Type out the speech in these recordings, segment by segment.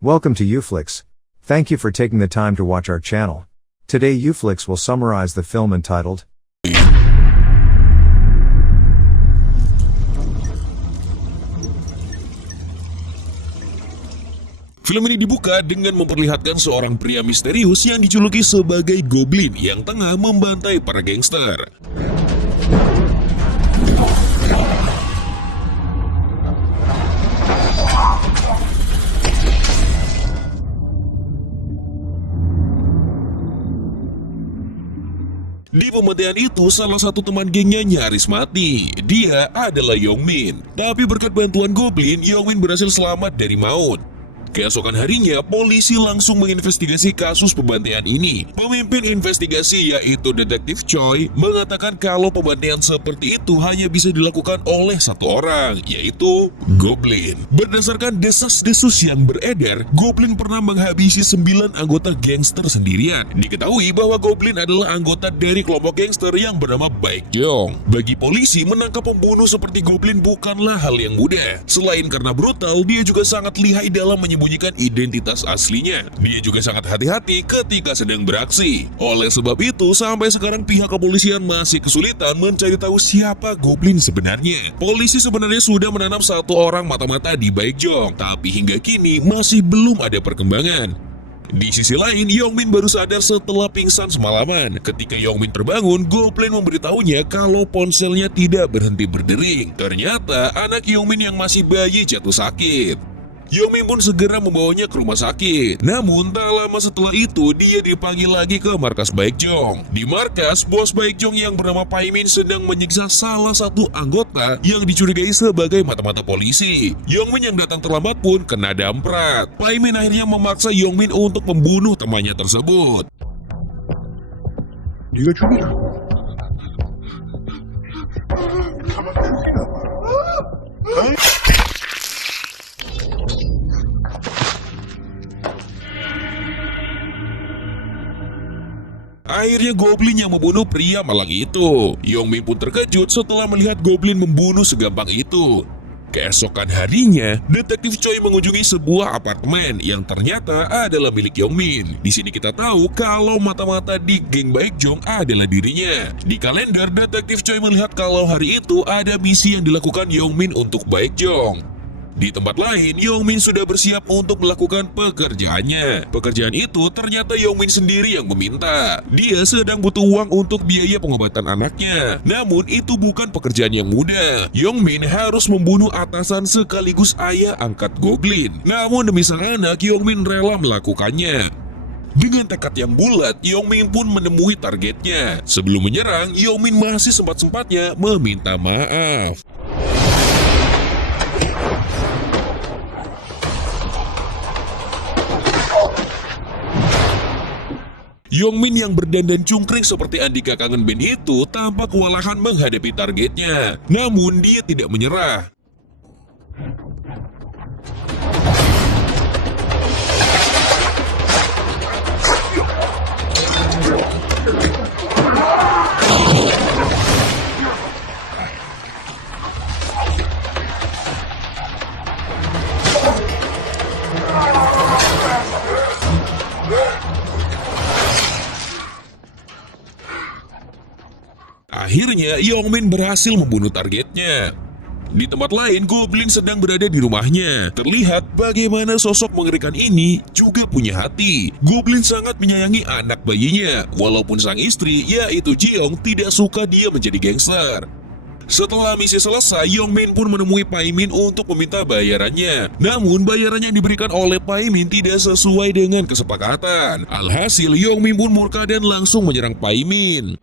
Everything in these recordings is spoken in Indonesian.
Welcome to Uflix. Thank you for taking the time to watch our channel. Today Uflix will summarize the film entitled Film ini dibuka dengan memperlihatkan seorang pria misterius yang dijuluki sebagai Goblin yang tengah membantai para gangster. Di pembantaian itu, salah satu teman gengnya nyaris mati. Dia adalah Yongmin. Tapi berkat bantuan Goblin, Yongmin berhasil selamat dari maut. Keesokan harinya, polisi langsung menginvestigasi kasus pembantaian ini. Pemimpin investigasi yaitu Detektif Choi mengatakan kalau pembantaian seperti itu hanya bisa dilakukan oleh satu orang, yaitu Goblin. Berdasarkan desas-desus yang beredar, Goblin pernah menghabisi 9 anggota gangster sendirian. Diketahui bahwa Goblin adalah anggota dari kelompok gangster yang bernama Baekjong. Bagi polisi, menangkap pembunuh seperti Goblin bukanlah hal yang mudah. Selain karena brutal, dia juga sangat lihai dalam menyembunyikan identitas aslinya. Dia juga sangat hati-hati ketika sedang beraksi. Oleh sebab itu, sampai sekarang pihak kepolisian masih kesulitan mencari tahu siapa Goblin sebenarnya. Polisi sebenarnya sudah menanam satu orang mata-mata di Baekjong, tapi hingga kini masih belum ada perkembangan. Di sisi lain, Yongmin baru sadar setelah pingsan semalaman. Ketika Yongmin terbangun, Goblin memberitahunya kalau ponselnya tidak berhenti berdering. Ternyata anak Yongmin yang masih bayi jatuh sakit. Yongmin pun segera membawanya ke rumah sakit. Namun, tak lama setelah itu, dia dipanggil lagi ke markas Baekjong. Di markas, bos Baekjong yang bernama Paimin sedang menyiksa salah satu anggota yang dicurigai sebagai mata-mata polisi. Yongmin yang datang terlambat pun kena damprat. Paimin akhirnya memaksa Yongmin untuk membunuh temannya tersebut. 네가 죽이라. Akhirnya Goblin yang membunuh pria malang itu. Yongmin pun terkejut setelah melihat Goblin membunuh segampang itu. Keesokan harinya, Detektif Choi mengunjungi sebuah apartemen yang ternyata adalah milik Yongmin. Di sini kita tahu kalau mata-mata di geng Baekjong adalah dirinya. Di kalender, Detektif Choi melihat kalau hari itu ada misi yang dilakukan Yongmin untuk Baekjong. Di tempat lain, Yongmin sudah bersiap untuk melakukan pekerjaannya. Pekerjaan itu ternyata Yongmin sendiri yang meminta. Dia sedang butuh uang untuk biaya pengobatan anaknya. Namun itu bukan pekerjaan yang mudah. Yongmin harus membunuh atasan sekaligus ayah angkat Goblin. Namun demi sang anak, Yongmin rela melakukannya. Dengan tekad yang bulat, Yongmin pun menemui targetnya. Sebelum menyerang, Yongmin masih sempat-sempatnya meminta maaf. Yongmin yang berdandan cungkring seperti Andika Kangen Band itu tampak kewalahan menghadapi targetnya. Namun dia tidak menyerah. Akhirnya, Yongmin berhasil membunuh targetnya. Di tempat lain, Goblin sedang berada di rumahnya. Terlihat bagaimana sosok mengerikan ini juga punya hati. Goblin sangat menyayangi anak bayinya, walaupun sang istri, yaitu Jeong, tidak suka dia menjadi gangster. Setelah misi selesai, Yongmin pun menemui Paimin untuk meminta bayarannya. Namun, bayaran yang diberikan oleh Paimin tidak sesuai dengan kesepakatan. Alhasil, Yongmin pun murka dan langsung menyerang Paimin.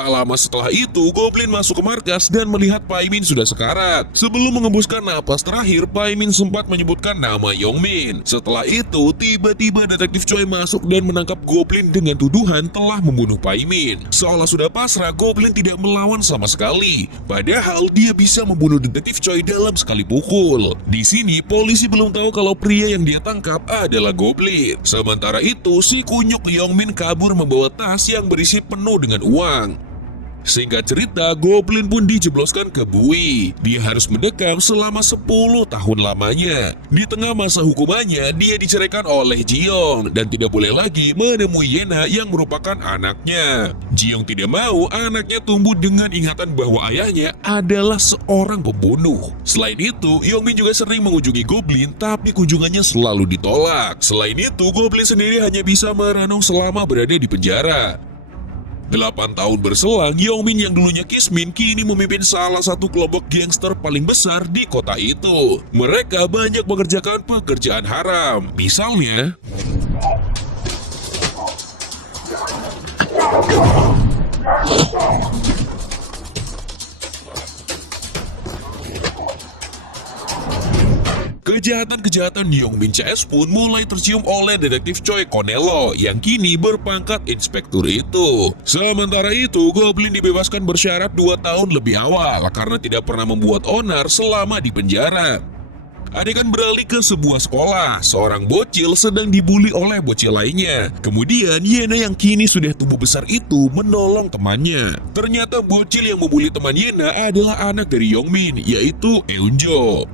Tak lama setelah itu, Goblin masuk ke markas dan melihat Paimin sudah sekarat. Sebelum mengembuskan napas terakhir, Paimin sempat menyebutkan nama Yongmin. Setelah itu, tiba-tiba Detektif Choi masuk dan menangkap Goblin dengan tuduhan telah membunuh Paimin. Seolah sudah pasrah, Goblin tidak melawan sama sekali. Padahal dia bisa membunuh Detektif Choi dalam sekali pukul. Di sini, polisi belum tahu kalau pria yang dia tangkap adalah Goblin. Sementara itu, si kunyuk Yongmin kabur membawa tas yang berisi penuh dengan uang. Singkat cerita, Goblin pun dijebloskan ke bui. Dia harus mendekam selama 10 tahun lamanya. Di tengah masa hukumannya, dia diceraikan oleh Jiyoung dan tidak boleh lagi menemui Yena yang merupakan anaknya. Jiyoung tidak mau anaknya tumbuh dengan ingatan bahwa ayahnya adalah seorang pembunuh. Selain itu, Yongmin juga sering mengunjungi Goblin, tapi kunjungannya selalu ditolak. Selain itu, Goblin sendiri hanya bisa merenung selama berada di penjara. 8 tahun berselang, Yongmin yang dulunya Kismin kini memimpin salah satu kelompok gangster paling besar di kota itu. Mereka banyak mengerjakan pekerjaan haram. Misalnya, kejahatan-kejahatan Yongmin CS pun mulai tercium oleh Detektif Choi Konelo yang kini berpangkat inspektur itu. Sementara itu, Goblin dibebaskan bersyarat 2 tahun lebih awal karena tidak pernah membuat onar selama di penjara. Adegan beralih ke sebuah sekolah. Seorang bocil sedang dibully oleh bocil lainnya. Kemudian Yena yang kini sudah tumbuh besar itu menolong temannya. Ternyata bocil yang membuli teman Yena adalah anak dari Yongmin, yaitu Eunjo.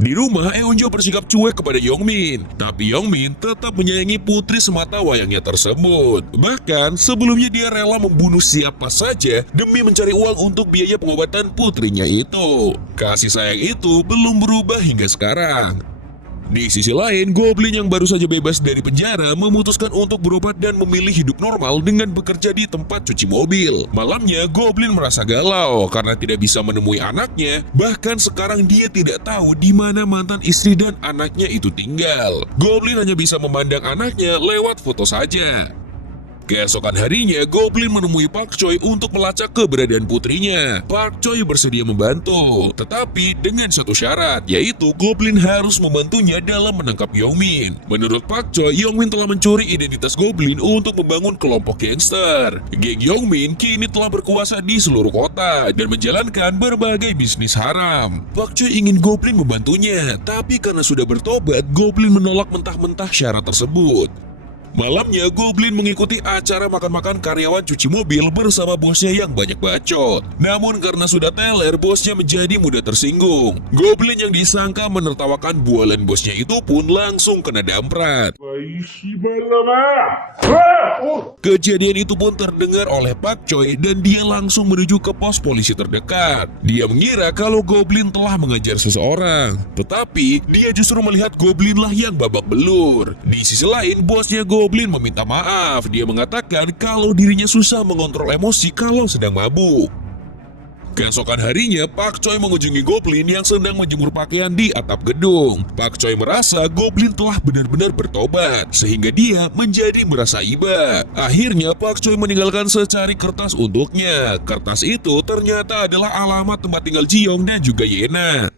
Di rumah, Eunjo bersikap cuek kepada Yongmin, tapi Yongmin tetap menyayangi putri semata wayangnya tersebut. Bahkan, sebelumnya dia rela membunuh siapa saja demi mencari uang untuk biaya pengobatan putrinya itu. Kasih sayang itu belum berubah hingga sekarang. Di sisi lain, Goblin yang baru saja bebas dari penjara memutuskan untuk berobat dan memilih hidup normal dengan bekerja di tempat cuci mobil. Malamnya, Goblin merasa galau karena tidak bisa menemui anaknya. Bahkan sekarang dia tidak tahu di mana mantan istri dan anaknya itu tinggal. Goblin hanya bisa memandang anaknya lewat foto saja. Keesokan harinya, Goblin menemui Park Choi untuk melacak keberadaan putrinya. Park Choi bersedia membantu, tetapi dengan satu syarat, yaitu Goblin harus membantunya dalam menangkap Yongmin. Menurut Park Choi, Yongmin telah mencuri identitas Goblin untuk membangun kelompok gangster. Geng Yongmin kini telah berkuasa di seluruh kota dan menjalankan berbagai bisnis haram. Park Choi ingin Goblin membantunya, tapi karena sudah bertobat, Goblin menolak mentah-mentah syarat tersebut. Malamnya, Goblin mengikuti acara makan-makan karyawan cuci mobil bersama bosnya yang banyak bacot. Namun karena sudah teler, bosnya menjadi mudah tersinggung. Goblin yang disangka menertawakan bualan bosnya itu pun langsung kena damprat. Kejadian itu pun terdengar oleh Park Choi dan dia langsung menuju ke pos polisi terdekat. Dia mengira kalau Goblin telah mengejar seseorang, tetapi dia justru melihat Goblin lah yang babak belur. Di sisi lain, bosnya Goblin meminta maaf. Dia mengatakan kalau dirinya susah mengontrol emosi kalau sedang mabuk. Keesokan harinya, Park Choi mengunjungi Goblin yang sedang menjemur pakaian di atap gedung. Park Choi merasa Goblin telah benar-benar bertobat, sehingga dia menjadi merasa iba. Akhirnya, Park Choi meninggalkan secari kertas untuknya. Kertas itu ternyata adalah alamat tempat tinggal Jiyoung dan juga Yena.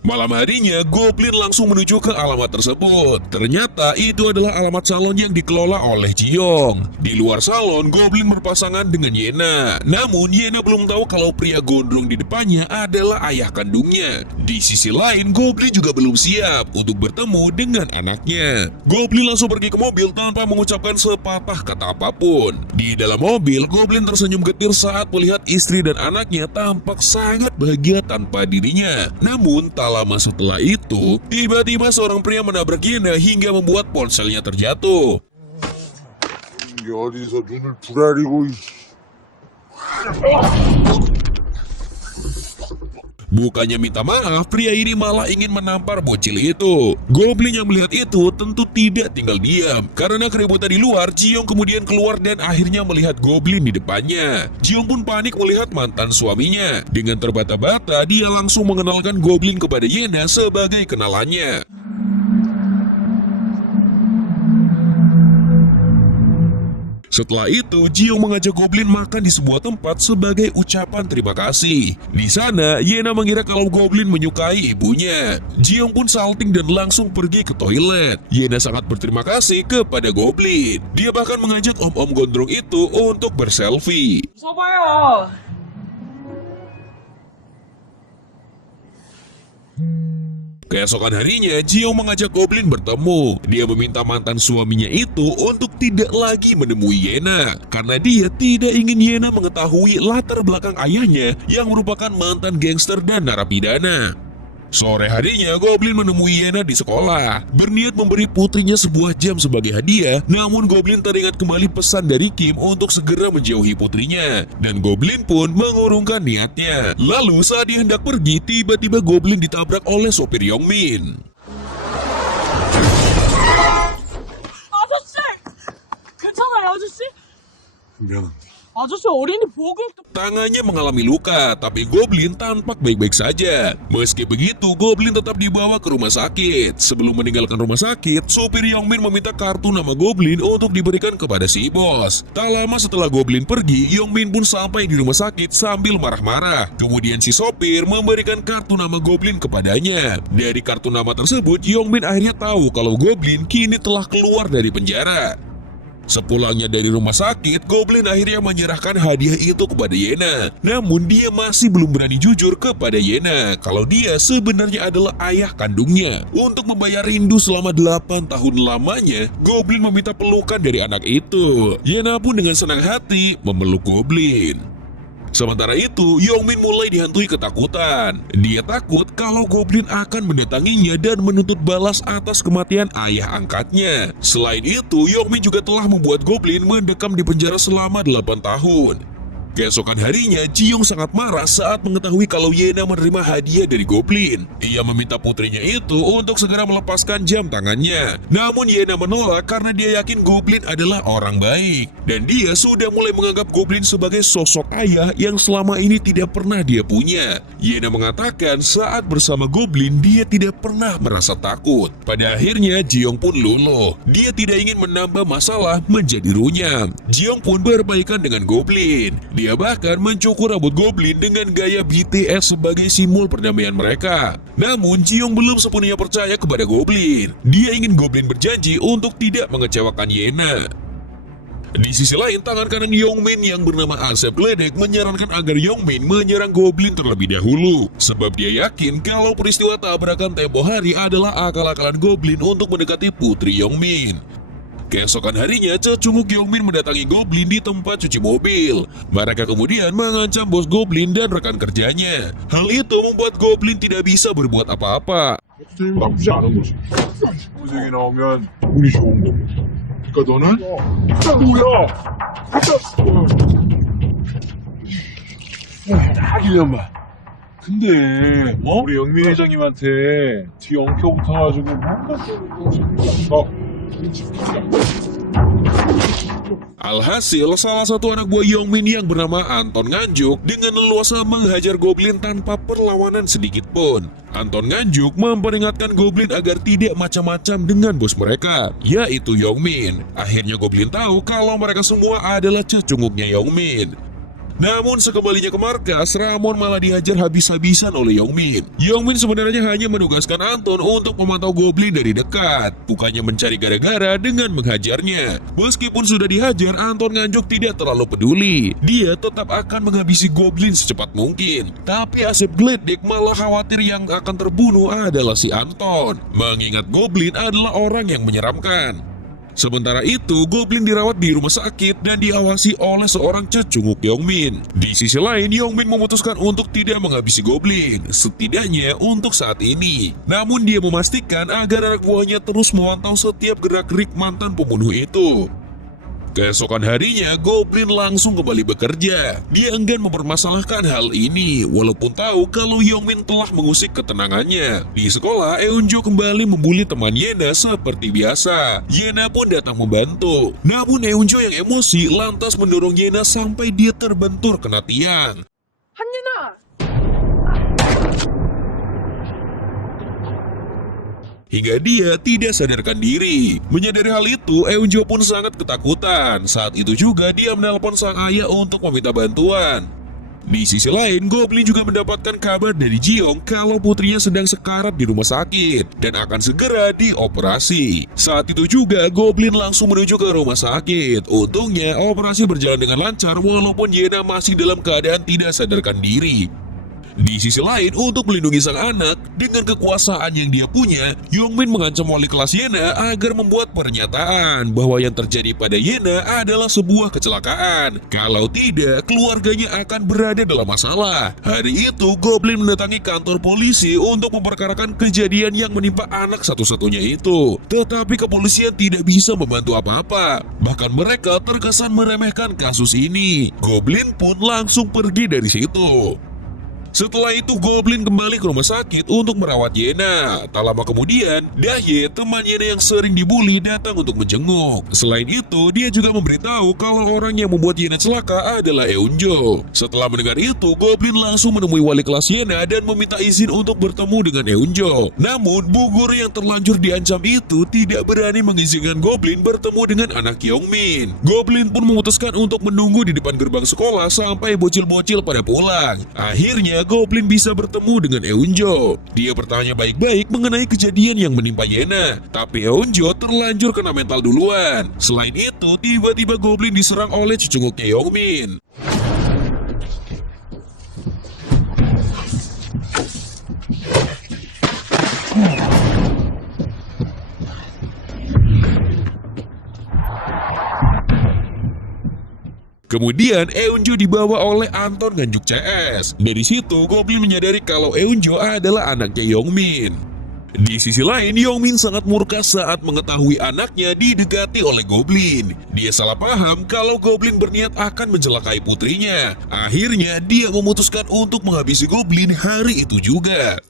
Malam harinya, Goblin langsung menuju ke alamat tersebut. Ternyata itu adalah alamat salon yang dikelola oleh Jiyoung. Di luar salon, Goblin berpasangan dengan Yena. Namun, Yena belum tahu kalau pria gondrong di depannya adalah ayah kandungnya. Di sisi lain, Goblin juga belum siap untuk bertemu dengan anaknya. Goblin langsung pergi ke mobil tanpa mengucapkan sepatah kata apapun. Di dalam mobil, Goblin tersenyum getir saat melihat istri dan anaknya tampak sangat bahagia tanpa dirinya. Namun, tak lama setelah itu, tiba-tiba seorang pria menabrak Yena hingga membuat ponselnya terjatuh. Bukannya minta maaf, pria ini malah ingin menampar bocil itu. Goblin yang melihat itu tentu tidak tinggal diam. Karena keributan di luar, Jiyoung kemudian keluar dan akhirnya melihat Goblin di depannya. Jiyoung pun panik melihat mantan suaminya. Dengan terbata-bata, dia langsung mengenalkan Goblin kepada Yena sebagai kenalannya. Setelah itu, Ji-young mengajak Goblin makan di sebuah tempat sebagai ucapan terima kasih. Di sana, Yena mengira kalau Goblin menyukai ibunya. Ji-young pun salting dan langsung pergi ke toilet. Yena sangat berterima kasih kepada Goblin. Dia bahkan mengajak om-om gondrong itu untuk berselfie. 웃어봐요. Keesokan harinya, Ji-young mengajak Goblin bertemu. Dia meminta mantan suaminya itu untuk tidak lagi menemui Yena, karena dia tidak ingin Yena mengetahui latar belakang ayahnya yang merupakan mantan gangster dan narapidana. Sore harinya, Goblin menemui Yena di sekolah, berniat memberi putrinya sebuah jam sebagai hadiah. Namun Goblin teringat kembali pesan dari Kim untuk segera menjauhi putrinya, dan Goblin pun mengurungkan niatnya. Lalu saat dia hendak pergi, tiba-tiba Goblin ditabrak oleh sopir Youngmin. 아저씨! 괜찮아요, 아저씨? 미안한데. 아저씨 어린이 보호구역 Tangannya mengalami luka, tapi Goblin tampak baik-baik saja. Meski begitu, Goblin tetap dibawa ke rumah sakit. Sebelum meninggalkan rumah sakit, sopir Youngmin meminta kartu nama Goblin untuk diberikan kepada si bos. Tak lama setelah Goblin pergi, Youngmin pun sampai di rumah sakit sambil marah-marah. Kemudian si sopir memberikan kartu nama Goblin kepadanya. Dari kartu nama tersebut, Youngmin akhirnya tahu kalau Goblin kini telah keluar dari penjara. Sepulangnya dari rumah sakit, Goblin akhirnya menyerahkan hadiah itu kepada Yena. Namun dia masih belum berani jujur kepada Yena kalau dia sebenarnya adalah ayah kandungnya. Untuk membayar rindu selama 8 tahun lamanya, Goblin meminta pelukan dari anak itu. Yena pun dengan senang hati memeluk Goblin. Sementara itu, Youngmin mulai dihantui ketakutan. Dia takut kalau Goblin akan mendatanginya dan menuntut balas atas kematian ayah angkatnya. Selain itu, Youngmin juga telah membuat Goblin mendekam di penjara selama 8 tahun. Keesokan harinya, Ji-young sangat marah saat mengetahui kalau Yena menerima hadiah dari Goblin. Ia meminta putrinya itu untuk segera melepaskan jam tangannya. Namun Yena menolak karena dia yakin Goblin adalah orang baik. Dan dia sudah mulai menganggap Goblin sebagai sosok ayah yang selama ini tidak pernah dia punya. Yena mengatakan saat bersama Goblin dia tidak pernah merasa takut. Pada akhirnya Ji-young pun luluh. Dia tidak ingin menambah masalah menjadi runyam. Ji-young pun berbaikan dengan Goblin. Dia bahkan mencukur rambut Goblin dengan gaya BTS sebagai simbol perdamaian mereka. Namun Ji-young belum sepenuhnya percaya kepada Goblin. Dia ingin Goblin berjanji untuk tidak mengecewakan Yena. Di sisi lain, tangan kanan Youngmin yang bernama Asep Gledek menyarankan agar Youngmin menyerang Goblin terlebih dahulu. Sebab dia yakin kalau peristiwa tabrakan tempo hari adalah akal-akalan Goblin untuk mendekati putri Youngmin. Keesokan harinya, cecunguk Youngmin mendatangi Goblin di tempat cuci mobil. Mereka kemudian mengancam bos Goblin dan rekan kerjanya. Hal itu membuat Goblin tidak bisa berbuat apa-apa. 나쁘지 않은 거지. 고생이 나오면 운이 좋은 거고. 그러니까 너는 뭐야? 딱 1년 반. 근데 우리 영민 회장님한테 뒤 엉켜 붙어가지고 뭔가 Alhasil, salah satu anak buah Youngmin yang bernama Anton Nganjuk dengan leluasa menghajar Goblin tanpa perlawanan sedikit pun. Anton Nganjuk memperingatkan Goblin agar tidak macam-macam dengan bos mereka, yaitu Youngmin. Akhirnya Goblin tahu kalau mereka semua adalah cecunguknya Youngmin. Namun sekembalinya ke markas, Ramon malah dihajar habis-habisan oleh Youngmin. Youngmin sebenarnya hanya menugaskan Anton untuk memantau Goblin dari dekat, bukannya mencari gara-gara dengan menghajarnya. Meskipun sudah dihajar, Anton Nganjuk tidak terlalu peduli. Dia tetap akan menghabisi Goblin secepat mungkin. Tapi Asep Gledek malah khawatir yang akan terbunuh adalah si Anton, mengingat Goblin adalah orang yang menyeramkan. Sementara itu, Goblin dirawat di rumah sakit dan diawasi oleh seorang cecunguk Youngmin. Di sisi lain, Youngmin memutuskan untuk tidak menghabisi Goblin, setidaknya untuk saat ini. Namun dia memastikan agar anak buahnya terus memantau setiap gerak-gerik mantan pembunuh itu. Keesokan harinya, Goblin langsung kembali bekerja. Dia enggan mempermasalahkan hal ini, walaupun tahu kalau Youngmin telah mengusik ketenangannya. Di sekolah, Eunjo kembali membuli teman Yena seperti biasa. Yena pun datang membantu. Namun Eunjo yang emosi lantas mendorong Yena sampai dia terbentur kena tiang. 한윤아! hingga dia tidak sadarkan diri. Menyadari hal itu, Eunjo pun sangat ketakutan. Saat itu juga dia menelpon sang ayah untuk meminta bantuan. Di sisi lain, Goblin juga mendapatkan kabar dari Ji-young kalau putrinya sedang sekarat di rumah sakit dan akan segera dioperasi. Saat itu juga Goblin langsung menuju ke rumah sakit. Untungnya operasi berjalan dengan lancar walaupun Yena masih dalam keadaan tidak sadarkan diri. Di sisi lain, untuk melindungi sang anak, dengan kekuasaan yang dia punya, Yongmin mengancam wali kelas Yena agar membuat pernyataan bahwa yang terjadi pada Yena adalah sebuah kecelakaan. Kalau tidak, keluarganya akan berada dalam masalah. Hari itu, Goblin mendatangi kantor polisi untuk memperkarakan kejadian yang menimpa anak satu-satunya itu. Tetapi kepolisian tidak bisa membantu apa-apa. Bahkan mereka terkesan meremehkan kasus ini. Goblin pun langsung pergi dari situ. Setelah itu Goblin kembali ke rumah sakit untuk merawat Yena. Tak lama kemudian, Dahye, teman Yena yang sering dibully, datang untuk menjenguk. Selain itu, dia juga memberitahu kalau orang yang membuat Yena celaka adalah Eunjo. Setelah mendengar itu, Goblin langsung menemui wali kelas Yena dan meminta izin untuk bertemu dengan Eunjo. Namun, bu guru yang terlanjur diancam itu tidak berani mengizinkan Goblin bertemu dengan anak Yongmin. Goblin pun memutuskan untuk menunggu di depan gerbang sekolah sampai bocil-bocil pada pulang. Akhirnya, Goblin bisa bertemu dengan Eunjo. Dia bertanya baik-baik mengenai kejadian yang menimpa Yena, tapi Eunjo terlanjur kena mental duluan. Selain itu, tiba-tiba Goblin diserang oleh cucunguknya Yongmin. Kemudian Eunjo dibawa oleh Anton Nganjuk CS. Dari situ Goblin menyadari kalau Eunjo adalah anaknya Yongmin. Di sisi lain, Yongmin sangat murka saat mengetahui anaknya didekati oleh Goblin. Dia salah paham kalau Goblin berniat akan mencelakai putrinya. Akhirnya dia memutuskan untuk menghabisi Goblin hari itu juga.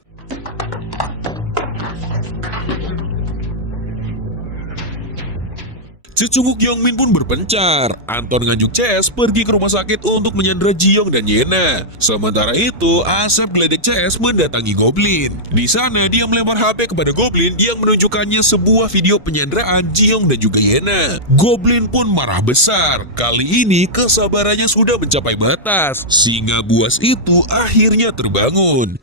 Secunguk Yongmin pun berpencar. Anton Nganjuk CS pergi ke rumah sakit untuk menyandra Ji-young dan Yena. Sementara itu, Asep Geledek CS mendatangi Goblin. Di sana dia melempar HP kepada Goblin yang menunjukkannya sebuah video penyanderaan Ji-young dan juga Yena. Goblin pun marah besar. Kali ini kesabarannya sudah mencapai batas. Singa buas itu akhirnya terbangun.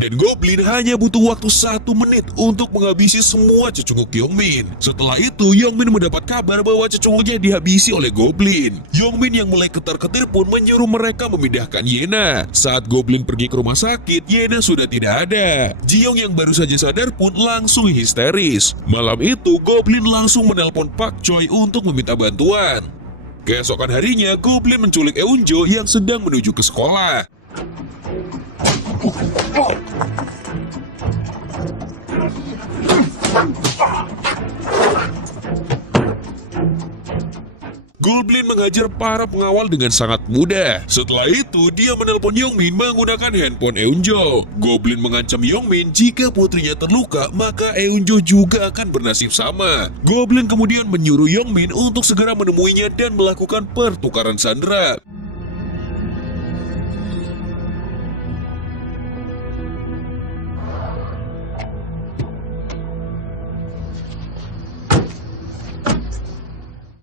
Dan Goblin hanya butuh waktu 1 menit untuk menghabisi semua cecunguk Yongmin. Setelah itu, Yongmin mendapat kabar bahwa cecunguknya dihabisi oleh Goblin. Yongmin yang mulai ketar-ketir pun menyuruh mereka memindahkan Yena. Saat Goblin pergi ke rumah sakit, Yena sudah tidak ada. Ji-young yang baru saja sadar pun langsung histeris. Malam itu, Goblin langsung menelpon Pak Choi untuk meminta bantuan. Keesokan harinya, Goblin menculik Eunjo yang sedang menuju ke sekolah. Goblin menghajar para pengawal dengan sangat mudah. Setelah itu, dia menelpon Yongmin menggunakan handphone Eunjo. Goblin mengancam Yongmin jika putrinya terluka, maka Eunjo juga akan bernasib sama. Goblin kemudian menyuruh Yongmin untuk segera menemuinya dan melakukan pertukaran sandera.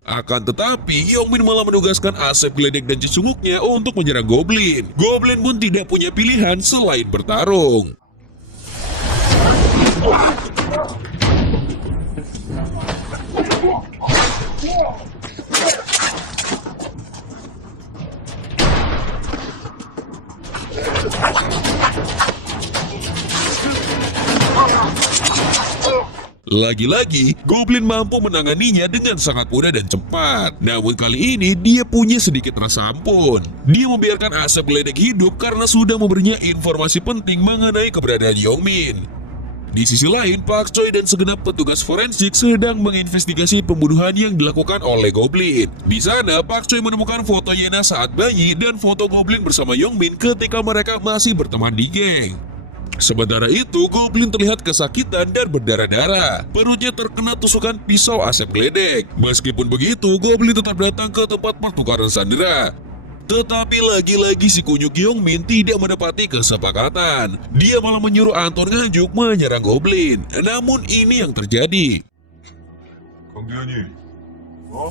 Akan tetapi, Yongmin malah menugaskan Asep Geledek dan cecunguknya untuk menyerang Goblin. Goblin pun tidak punya pilihan selain bertarung. Lagi-lagi, Goblin mampu menanganinya dengan sangat mudah dan cepat. Namun kali ini, dia punya sedikit rasa ampun. Dia membiarkan Asep Geledek hidup karena sudah memberinya informasi penting mengenai keberadaan Yongmin. Di sisi lain, Pak Choi dan segenap petugas forensik sedang menginvestigasi pembunuhan yang dilakukan oleh Goblin. Di sana, Pak Choi menemukan foto Yena saat bayi dan foto Goblin bersama Yongmin ketika mereka masih berteman di geng. Sementara itu, Goblin terlihat kesakitan dan berdarah-darah. Perutnya terkena tusukan pisau asap geledek. Meskipun begitu, Goblin tetap datang ke tempat pertukaran sandera. Tetapi lagi-lagi si kunyuk Yongmin tidak mendapati kesepakatan. Dia malah menyuruh Anton Nganjuk menyerang Goblin. Namun ini yang terjadi. 강대현이, 어?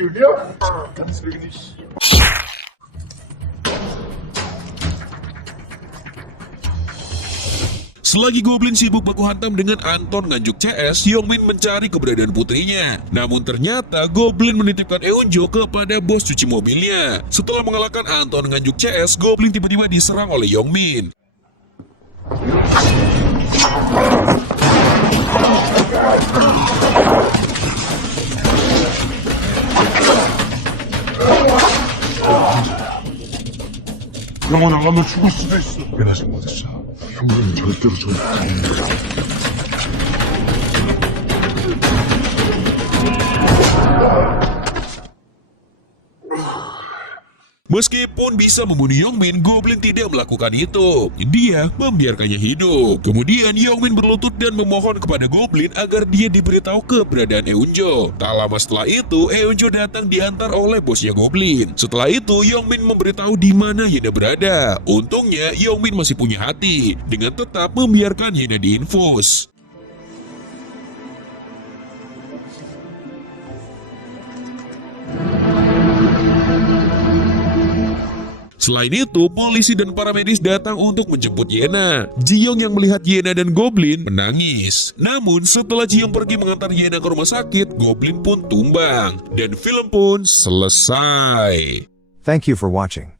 길이야? 쓰레기니. Selagi Goblin sibuk baku hantam dengan Anton Nganjuk CS, Yongmin mencari keberadaan putrinya. Namun ternyata Goblin menitipkan Eunjo kepada bos cuci mobilnya. Setelah mengalahkan Anton Nganjuk CS, Goblin tiba-tiba diserang oleh Yongmin. 영화 나가면 죽을 수도 있어. 꽤나 잘못했어. 형들은 절대로 저리. Meskipun bisa membunuh Yongmin, Goblin tidak melakukan itu. Dia membiarkannya hidup. Kemudian Yongmin berlutut dan memohon kepada Goblin agar dia diberitahu keberadaan Eunjo. Tak lama setelah itu, Eunjo datang diantar oleh bosnya Goblin. Setelah itu, Yongmin memberitahu di mana Yena berada. Untungnya, Yongmin masih punya hati dengan tetap membiarkan Yena diinfus. Selain itu, polisi dan para medis datang untuk menjemput Yena. Ji-young yang melihat Yena dan Goblin menangis. Namun setelah Ji-young pergi mengantar Yena ke rumah sakit, Goblin pun tumbang. Dan film pun selesai. Thank you for watching.